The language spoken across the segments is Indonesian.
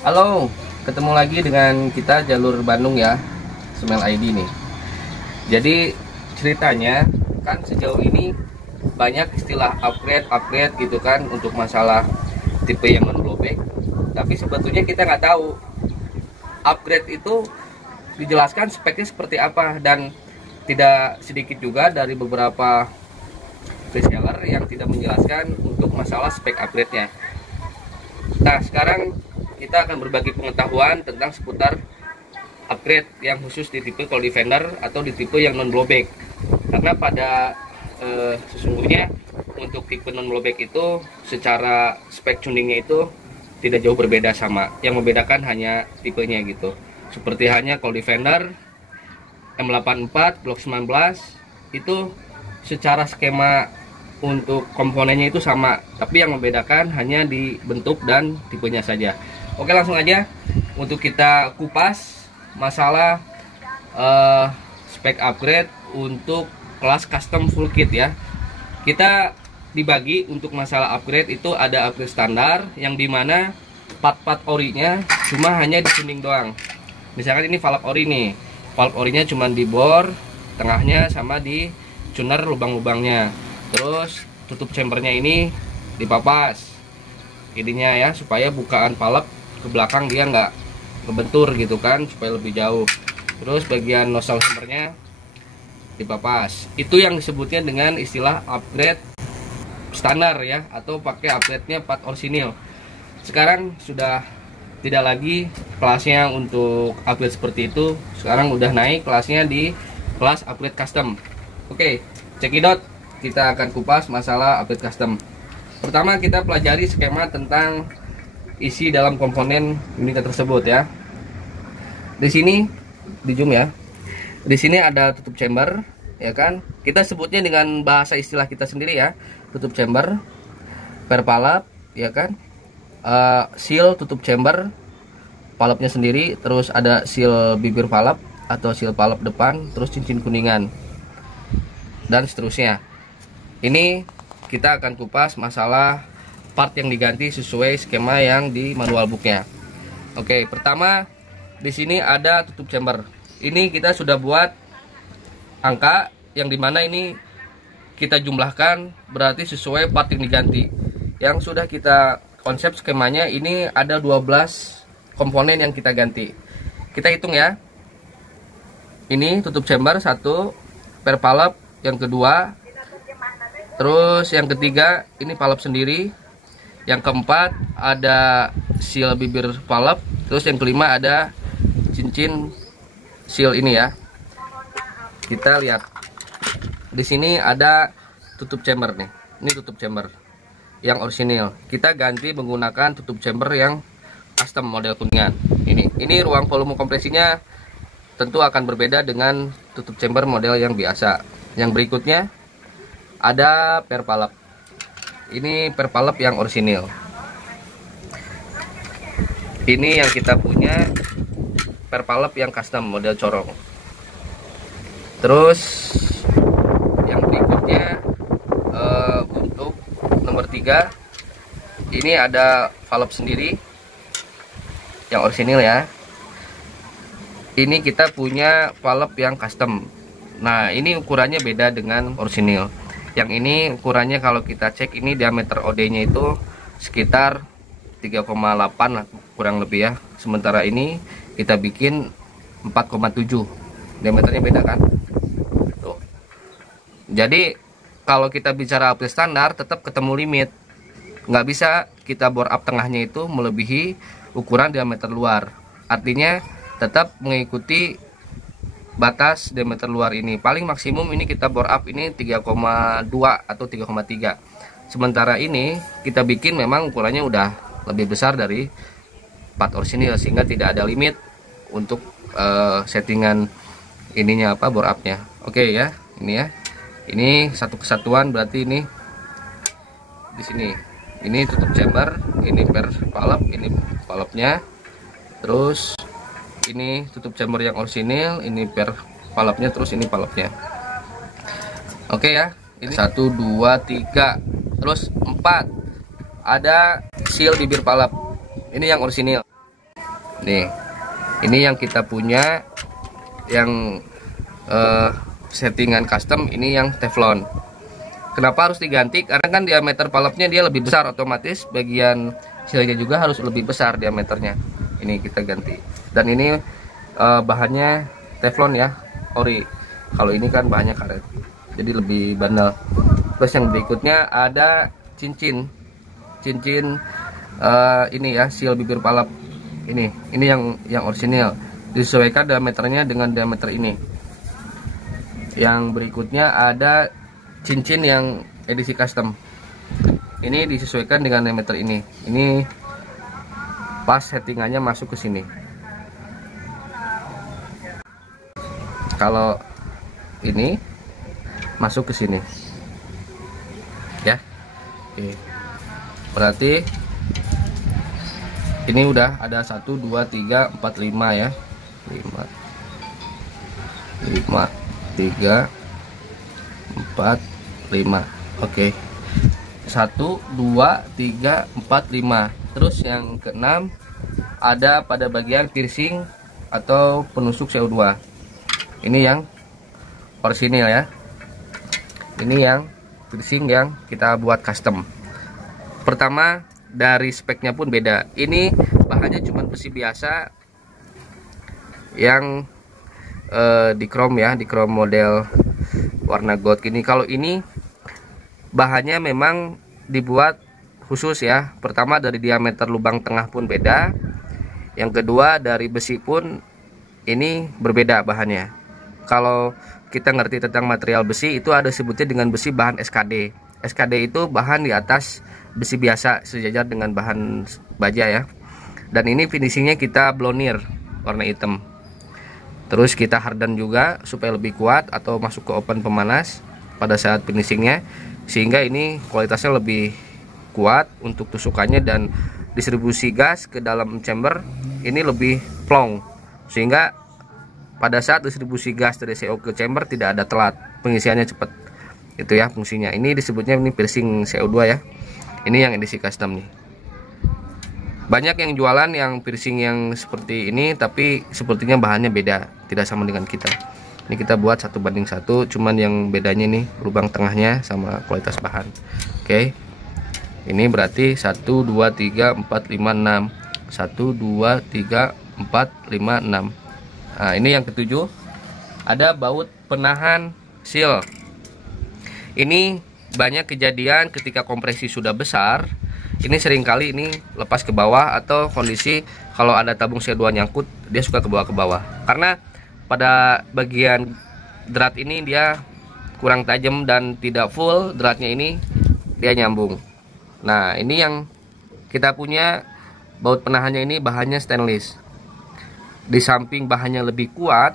Halo, ketemu lagi dengan kita jalur Bandung ya, Smile ID nih. Jadi ceritanya kan sejauh ini banyak istilah upgrade gitu kan untuk masalah tipe yang non blowback. Tapi sebetulnya kita nggak tahu upgrade itu dijelaskan speknya seperti apa, dan tidak sedikit juga dari beberapa reseller yang tidak menjelaskan untuk masalah spek upgrade-nya. Nah, sekarang kita akan berbagi pengetahuan tentang seputar upgrade yang khusus di tipe cold defender atau di tipe yang non blowback. Karena pada sesungguhnya untuk tipe non blowback itu secara spek tuningnya itu tidak jauh berbeda sama. Yang membedakan hanya tipenya gitu. Seperti hanya cold defender M84 Glock 19 itu secara skema untuk komponennya itu sama, tapi yang membedakan hanya di bentuk dan tipenya saja. Oke, langsung aja untuk kita kupas masalah spek upgrade untuk kelas custom full kit ya. Kita dibagi untuk masalah upgrade itu ada upgrade standar yang dimana part-part orinya cuma hanya di tuning doang. Misalkan ini valve ori nih, valve orinya cuma di bor tengahnya sama di tuner lubang-lubangnya. Terus tutup chambernya ini dipapas ininya ya, supaya bukaan valve ke belakang dia nggak kebentur gitu kan, supaya lebih jauh. Terus bagian nozzle chambernya dipapas. Itu yang disebutnya dengan istilah upgrade standar ya, atau pakai upgrade-nya part orisinil. Sekarang sudah tidak lagi kelasnya untuk upgrade seperti itu. Sekarang udah naik kelasnya di kelas upgrade custom. Oke, cekidot, kita akan kupas masalah upgrade custom. Pertama kita pelajari skema tentang isi dalam komponen unit tersebut ya. Di sini di zoom ya. Di sini ada tutup chamber ya kan. Kita sebutnya dengan bahasa istilah kita sendiri ya. Tutup chamber, per valve ya kan. Seal tutup chamber, valve-nya sendiri, terus ada seal bibir valve atau seal valve depan, terus cincin kuningan dan seterusnya. Ini kita akan kupas masalah part yang diganti sesuai skema yang di manual booknya. Oke, pertama di sini ada tutup chamber. Ini kita sudah buat angka yang dimana ini kita jumlahkan berarti sesuai part yang diganti. Yang sudah kita konsep skemanya ini ada 12 komponen yang kita ganti. Kita hitung ya. Ini tutup chamber 1, per valve yang kedua, terus yang ketiga ini valve sendiri. Yang keempat ada seal bibir valve. Terus yang kelima ada cincin seal ini ya. Kita lihat di sini ada tutup chamber nih. Ini tutup chamber yang orisinil. Kita ganti menggunakan tutup chamber yang custom model kuningan. Ini ruang volume kompresinya tentu akan berbeda dengan tutup chamber model yang biasa. Yang berikutnya ada per valve. Ini per valve yang orisinil. Ini yang kita punya per valve yang custom model corong. Terus yang berikutnya untuk nomor 3 ini ada valve sendiri yang orisinil ya. Ini kita punya valve yang custom. Nah, ini ukurannya beda dengan orisinil. Yang ini ukurannya kalau kita cek ini diameter OD-nya itu sekitar 3,8 lah kurang lebih ya. Sementara ini kita bikin 4,7. Diameternya beda kan? Tuh. Jadi kalau kita bicara upgrade standar tetap ketemu limit. Nggak bisa kita bore up tengahnya itu melebihi ukuran diameter luar. Artinya tetap mengikuti batas diameter luar ini. Paling maksimum ini kita bore up ini 3,2 atau 3,3. Sementara ini kita bikin memang ukurannya udah lebih besar dari part orisinil, sehingga tidak ada limit untuk settingan ininya apa bore upnya. Oke ya, ini ya. Ini satu kesatuan berarti ini di sini. Ini tutup chamber, ini per valve, ini valve-nya. Terus ini tutup chamber yang orisinil, ini per valve-nya, terus ini valve-nya. Oke ya. Ini 1 2 3, terus 4 ada seal bibir valve. Ini yang orisinil. Nih, ini yang kita punya, yang settingan custom, ini yang teflon. Kenapa harus diganti? Karena kan diameter palapnya dia lebih besar, otomatis bagian silnya juga harus lebih besar diameternya. Ini kita ganti. Dan ini bahannya teflon ya, ori. Kalau ini kan bahannya karet, jadi lebih bandel. Terus yang berikutnya ada cincin ini ya, seal bibir palap. Ini yang orisinil, disesuaikan diameternya dengan diameter ini. Yang berikutnya ada cincin yang edisi custom. Ini disesuaikan dengan diameter ini. Ini pas settingannya masuk ke sini. Kalau ini masuk ke sini, ya. Oke. Berarti ini udah ada 1, 2, 3, 4, 5 ya. 5, 3, 4, 5. Oke. 1, 2, 3, 4, 5. Terus yang keenam ada pada bagian piercing atau penusuk CO2. Ini yang orisinil ya. Ini yang piercing yang kita buat custom. Pertama, dari speknya pun beda. Ini bahannya cuma besi biasa yang di chrome ya, di chrome model warna gold gini. Kalau ini bahannya memang dibuat khusus ya. Pertama, dari diameter lubang tengah pun beda. Yang kedua, dari besi pun ini berbeda bahannya. Kalau kita ngerti tentang material besi, itu ada sebutnya dengan besi bahan SKD. SKD itu bahan di atas besi biasa, sejajar dengan bahan baja ya. Dan ini finishingnya kita blonir warna hitam. Terus kita harden juga supaya lebih kuat, atau masuk ke oven pemanas pada saat finishingnya, sehingga ini kualitasnya lebih kuat untuk tusukannya, dan distribusi gas ke dalam chamber ini lebih plong, sehingga pada saat distribusi gas dari CO ke chamber tidak ada telat, pengisiannya cepat. Itu ya fungsinya. Ini disebutnya ini piercing CO2 ya. Ini yang edisi custom nih. Banyak yang jualan yang piercing yang seperti ini, tapi sepertinya bahannya beda, tidak sama dengan kita. Ini kita buat 1:1, cuman yang bedanya nih lubang tengahnya sama kualitas bahan. Oke. Ini berarti 1, 2, 3, 4, 5, 6. 1, 2, 3, 4, 5, 6. Nah, ini yang ketujuh, ada baut penahan seal. Ini banyak kejadian ketika kompresi sudah besar, ini seringkali ini lepas ke bawah, atau kondisi kalau ada tabung CO2 nyangkut, dia suka ke bawah karena pada bagian drat ini dia kurang tajam dan tidak full dratnya, ini dia nyambung. Nah, ini yang kita punya baut penahannya, ini bahannya stainless. Di samping bahannya lebih kuat,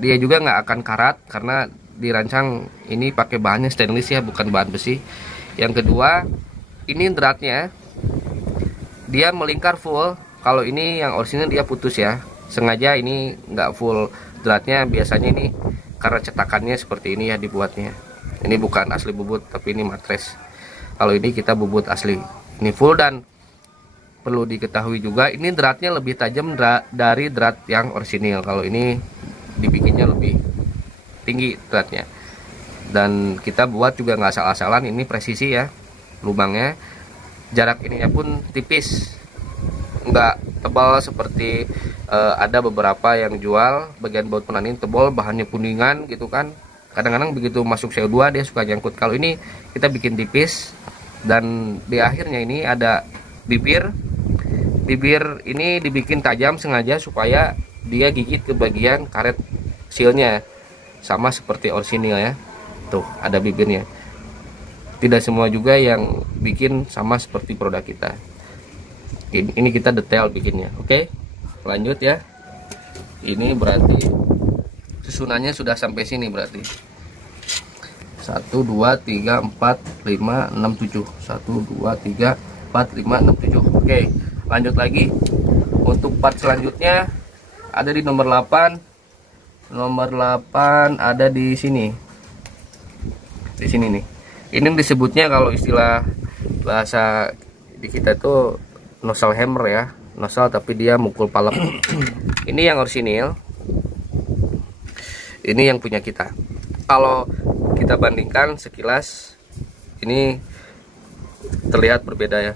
dia juga nggak akan karat karena dirancang ini pakai bahannya stainless ya, bukan bahan besi. Yang kedua, ini dratnya dia melingkar full. Kalau ini yang orisinal dia putus ya, sengaja ini nggak full dratnya. Biasanya ini karena cetakannya seperti ini ya dibuatnya. Ini bukan asli bubut, tapi ini matres. Kalau ini kita bubut asli, ini full. Dan perlu diketahui juga, ini dratnya lebih tajam dari drat yang orisinil. Kalau ini dibikinnya lebih tinggi dratnya, dan kita buat juga nggak asal-asalan. Ini presisi ya lubangnya. Jarak ininya pun tipis, nggak tebal seperti ada beberapa yang jual bagian baut penahan ini tebal, bahannya kuningan gitu kan. Kadang-kadang begitu masuk CO2 dia suka nyangkut. Kalau ini kita bikin tipis, dan di akhirnya ini ada bibir ini dibikin tajam sengaja supaya dia gigit ke bagian karet sealnya, sama seperti orisinil ya. Tuh ada bibirnya. Tidak semua juga yang bikin sama seperti produk kita. Ini kita detail bikinnya. Oke, lanjut ya. Ini berarti susunannya sudah sampai sini, berarti 1, 2, 3, 4, 5, 6, 7. 1, 2, 3, 4, 5, 6, 7. Oke, lanjut lagi. Untuk part selanjutnya ada di nomor 8. Nomor 8 ada di sini. Di sini nih. Ini disebutnya kalau istilah bahasa di kita tuh nozzle hammer ya. nozzle tapi dia mukul palep. Ini yang orisinil, ini yang punya kita. Kalau kita bandingkan sekilas, ini terlihat berbeda ya.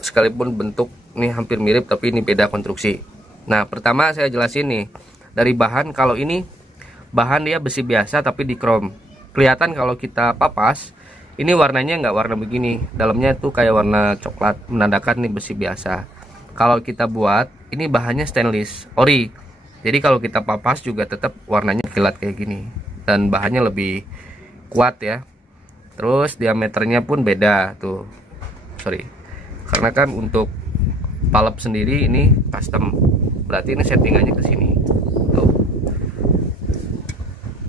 Sekalipun bentuk ini hampir mirip, tapi ini beda konstruksi. Nah, pertama saya jelasin nih dari bahan. Kalau ini bahan dia besi biasa tapi di chrome. Kelihatan kalau kita papas, ini warnanya nggak warna begini, dalamnya tuh kayak warna coklat, menandakan nih besi biasa. Kalau kita buat, ini bahannya stainless ori, jadi kalau kita papas juga tetap warnanya kilat kayak gini, dan bahannya lebih kuat ya. Terus diameternya pun beda tuh, karena kan untuk palep sendiri ini custom, berarti ini settingannya ke sini tuh,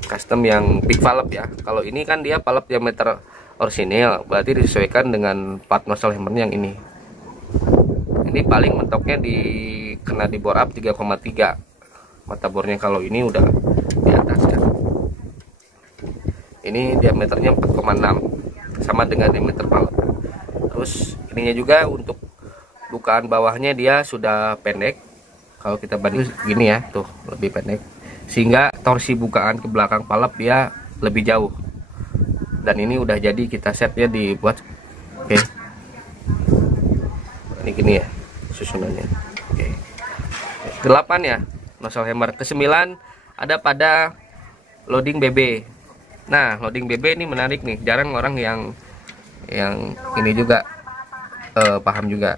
custom yang big valve ya. Kalau ini kan dia palep diameter orisinil, berarti disesuaikan dengan part nozzle hammer yang ini. Ini paling mentoknya kena di bore up 3,3 mata bornya. Kalau ini udah di atas ya. Ini diameternya 4,6 sama dengan diameter palep. Terus ininya juga untuk bukaan bawahnya dia sudah pendek. Kalau kita banding gini ya, tuh lebih pendek, sehingga torsi bukaan ke belakang palep dia lebih jauh. Dan ini udah jadi kita setnya dibuat. Oke. Ini gini ya susunannya. Oke. 8 ya nozzle hammer. Ke-9 ada pada loading BB. Nah, loading BB ini menarik nih, jarang orang yang ini juga paham juga.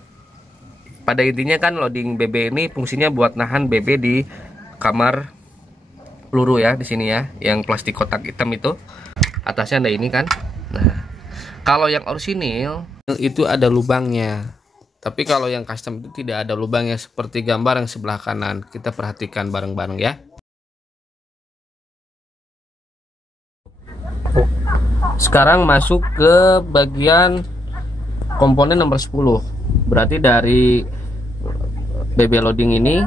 Pada intinya kan loading BB ini fungsinya buat nahan BB di kamar peluru ya, di sini ya, yang plastik kotak hitam itu. Atasnya ada ini kan. Nah, kalau yang orisinil itu ada lubangnya. Tapi kalau yang custom itu tidak ada lubangnya, seperti gambar yang sebelah kanan. Kita perhatikan bareng-bareng ya. Sekarang masuk ke bagian komponen nomor 10. Berarti dari BB loading ini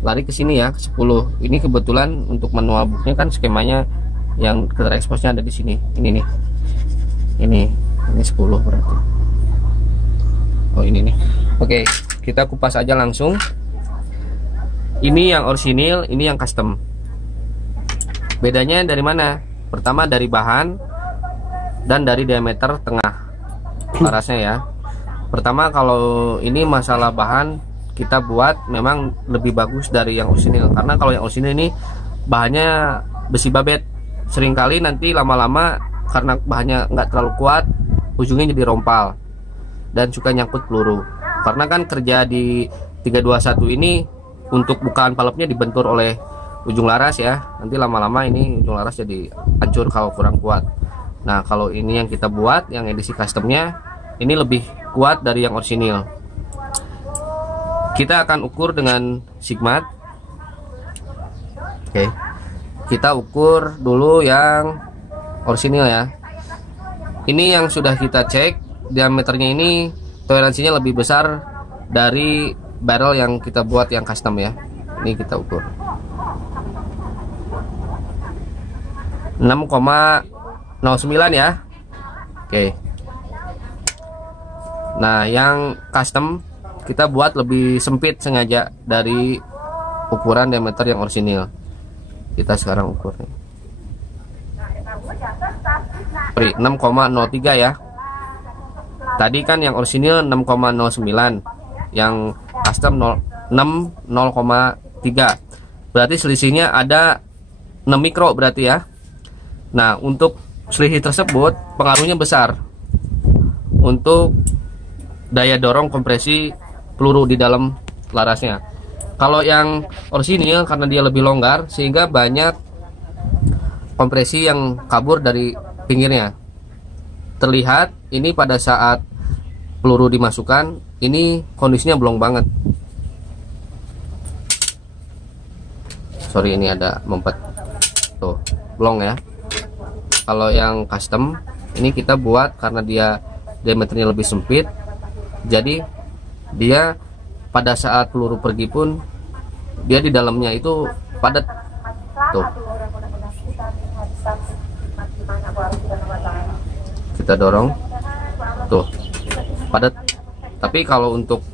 lari ke sini ya, 10. Ini kebetulan untuk manual booknya kan skemanya yang color expose-nya ada di sini. Ini nih. Ini 10 berarti. Oh, ini nih. Oke, kita kupas aja langsung. Ini yang orisinil, ini yang custom. Bedanya dari mana? Pertama dari bahan dan dari diameter tengah larasnya ya. Pertama, kalau ini masalah bahan, kita buat memang lebih bagus dari yang orisinil, karena kalau yang orisinil ini bahannya besi babet. Seringkali nanti lama-lama karena bahannya nggak terlalu kuat, ujungnya jadi rompal dan suka nyangkut peluru. Karena kan kerja di 321 ini untuk bukaan palepnya dibentur oleh ujung laras ya. Nanti lama-lama ini ujung laras jadi hancur kalau kurang kuat. Nah, kalau ini yang kita buat, yang edisi customnya, ini lebih kuat dari yang orisinil. Kita akan ukur dengan sigmat. Oke. Kita ukur dulu yang orisinil ya. Ini yang sudah kita cek, diameternya ini toleransinya lebih besar dari barrel yang kita buat yang custom ya. Ini kita ukur 6,09 ya. Oke. Nah, yang custom kita buat lebih sempit sengaja dari ukuran diameter yang orisinil. Kita sekarang ukur nih. 6,03 ya. Tadi kan yang orisinil 6,09, yang custom 0,3. Berarti selisihnya ada 6 mikro berarti ya. Nah, untuk selisih tersebut pengaruhnya besar untuk daya dorong kompresi peluru di dalam larasnya. Kalau yang orisinil karena dia lebih longgar sehingga banyak kompresi yang kabur dari pinggirnya. Terlihat ini pada saat peluru dimasukkan, ini kondisinya blong banget. Sorry, ini ada mempet. Tuh, blong ya. Kalau yang custom ini kita buat karena dia diameternya lebih sempit, jadi dia pada saat peluru pergi pun dia di dalamnya itu padat. Tuh, kita dorong, tuh padat. Tapi kalau untuk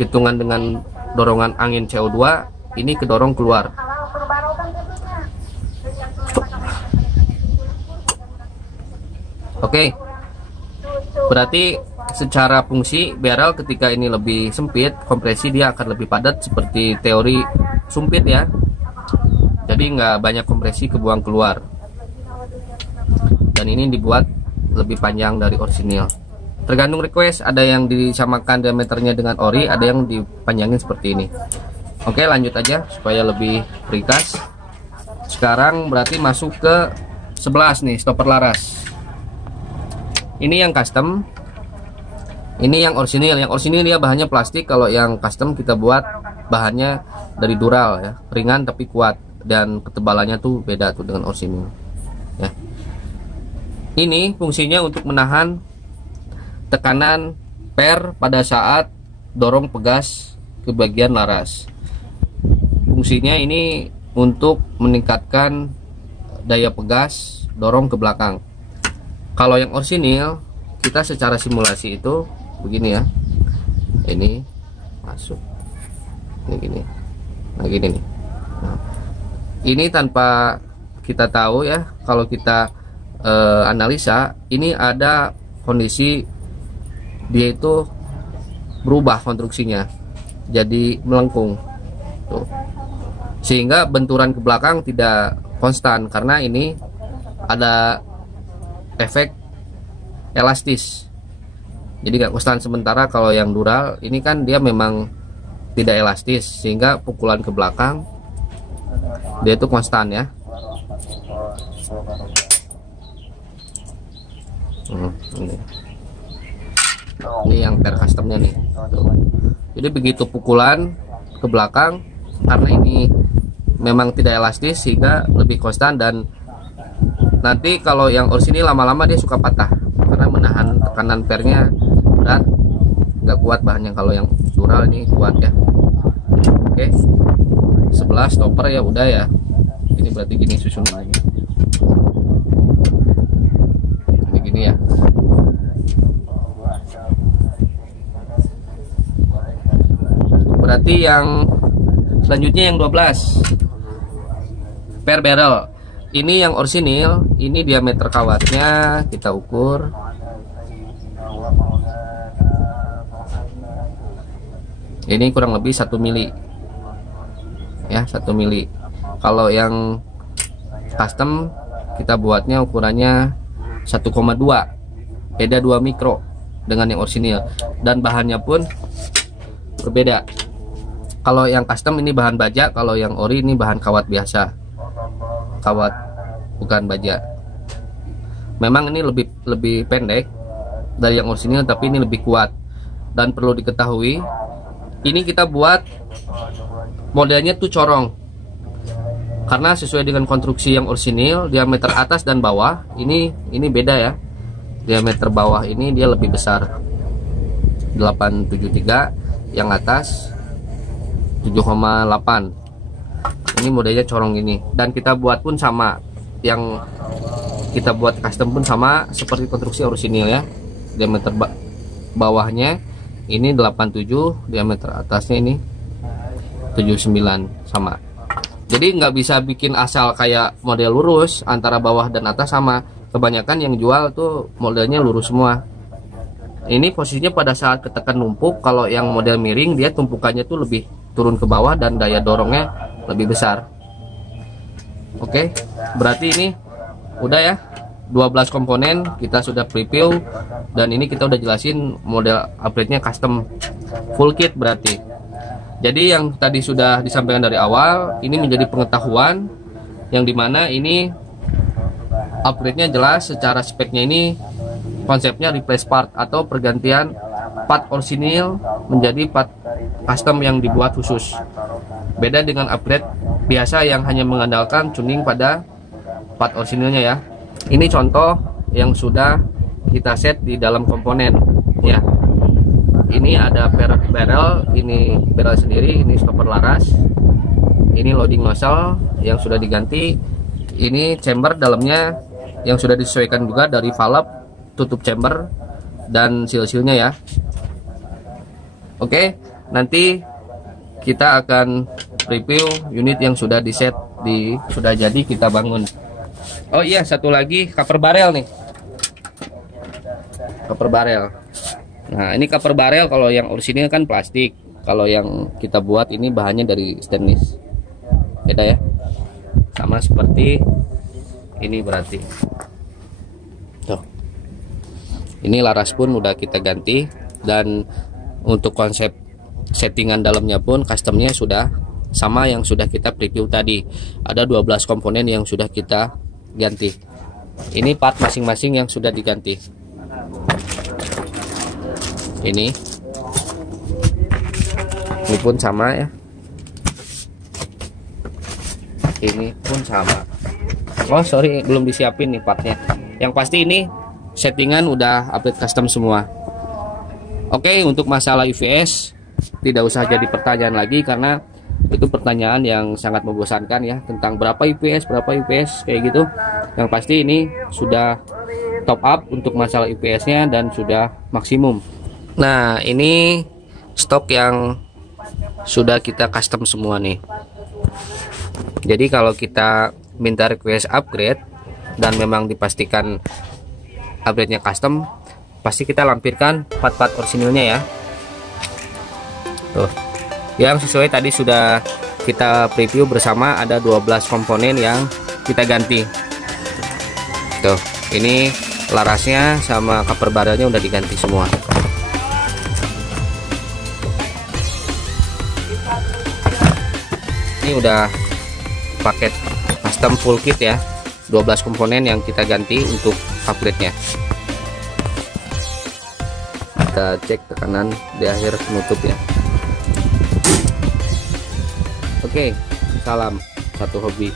hitungan dengan dorongan angin CO2 ini kedorong keluar. Oke, berarti secara fungsi barrel ketika ini lebih sempit, kompresi dia akan lebih padat seperti teori sumpit ya. Jadi nggak banyak kompresi kebuang keluar. Dan ini dibuat lebih panjang dari orisinil. Tergantung request, ada yang disamakan diameternya dengan ori, ada yang dipanjangin seperti ini. Oke, lanjut aja supaya lebih ringkas. Sekarang berarti masuk ke 11 nih, stopper laras. Ini yang custom, ini yang orisinil. Yang orisinil dia bahannya plastik, kalau yang custom kita buat bahannya dari dural ya, ringan tapi kuat, dan ketebalannya tuh beda tuh dengan orisinil ya. Ini fungsinya untuk menahan tekanan per pada saat dorong pegas ke bagian laras. Fungsinya ini untuk meningkatkan daya pegas dorong ke belakang. Kalau yang orisinil, kita secara simulasi itu begini ya. Ini masuk. Ini gini. Nah, gini nih. Nah, ini tanpa kita tahu ya, kalau kita analisa, ini ada kondisi dia itu berubah konstruksinya. Jadi melengkung. Tuh. Sehingga benturan ke belakang tidak konstan karena ini ada efek elastis, jadi nggak konstan. Sementara kalau yang dural ini kan dia memang tidak elastis, sehingga pukulan ke belakang dia itu konstan ya. Ini yang per customnya nih. Jadi begitu pukulan ke belakang, karena ini memang tidak elastis sehingga lebih konstan, dan nanti kalau yang orisinil lama-lama dia suka patah karena menahan tekanan pernya berat, nggak kuat bahannya. Kalau yang dural ini kuat ya. Oke, 11 stopper ya udah ya. Ini berarti gini susun lagi. Ini gini ya. Berarti yang selanjutnya yang 12 per barrel. Ini yang orisinil, ini diameter kawatnya kita ukur. Ini kurang lebih 1 mili. Ya, 1 mili. Kalau yang custom kita buatnya ukurannya 1,2. Beda 2 mikro dengan yang orisinil, dan bahannya pun berbeda. Kalau yang custom ini bahan baja, kalau yang ori ini bahan kawat biasa. Kawat bukan baja. Memang ini lebih pendek dari yang orisinil, tapi ini lebih kuat. Dan perlu diketahui, ini kita buat modelnya tuh corong, karena sesuai dengan konstruksi yang orisinil, diameter atas dan bawah ini beda ya. Diameter bawah ini dia lebih besar, 873, yang atas 7,8. Ini modelnya corong ini, dan kita buat pun sama, yang kita buat custom pun sama seperti konstruksi orisinil ya. Diameter bawahnya ini 87, diameter atasnya ini 79, sama. Jadi nggak bisa bikin asal kayak model lurus antara bawah dan atas sama. Kebanyakan yang jual tuh modelnya lurus semua. Ini posisinya pada saat ketekan numpuk. Kalau yang model miring dia tumpukannya tuh lebih turun ke bawah dan daya dorongnya lebih besar. Oke, berarti ini udah ya, 12 komponen kita sudah preview, dan ini kita udah jelasin model upgrade-nya custom full kit berarti. Jadi yang tadi sudah disampaikan dari awal, ini menjadi pengetahuan yang dimana ini upgrade-nya jelas. Secara speknya ini konsepnya replace part atau pergantian part orisinil menjadi part custom yang dibuat khusus. Beda dengan upgrade biasa yang hanya mengandalkan tuning pada part orisinilnya ya. Ini contoh yang sudah kita set di dalam komponen ya. Ini ada per barrel, ini barrel sendiri, ini stopper laras, ini loading nozzle yang sudah diganti, ini chamber dalamnya yang sudah disesuaikan juga dari valve, tutup chamber, dan seal-sealnya ya. Oke, nanti kita akan review unit yang sudah sudah jadi kita bangun. Oh iya, satu lagi cover barel nih. Cover barel. Nah, ini cover barel kalau yang orisinil kan plastik. Kalau yang kita buat ini bahannya dari stainless. Beda ya. Sama seperti ini berarti. Tuh. Ini laras pun udah kita ganti, dan untuk konsep settingan dalamnya pun customnya sudah sama yang sudah kita preview tadi. Ada 12 komponen yang sudah kita ganti. Ini part masing-masing yang sudah diganti. Ini pun sama ya. Ini pun sama. Oh sorry, belum disiapin nih partnya. Yang pasti ini settingan udah update custom semua. Oke, untuk masalah UVS tidak usah jadi pertanyaan lagi, karena itu pertanyaan yang sangat membosankan ya, tentang berapa UPS kayak gitu. Yang pasti ini sudah top up untuk masalah UPS-nya dan sudah maksimum. Nah, ini stok yang sudah kita custom semua nih. Jadi kalau kita minta request upgrade dan memang dipastikan upgrade-nya custom, pasti kita lampirkan part-part orisinilnya ya. Tuh. Yang sesuai tadi sudah kita preview bersama, ada 12 komponen yang kita ganti. Tuh, ini larasnya sama cover barelnya udah diganti semua. Ini udah paket custom full kit ya, 12 komponen yang kita ganti untuk upgrade-nya. Kita cek tekanan di akhir penutup ya. Oke, salam satu hobi.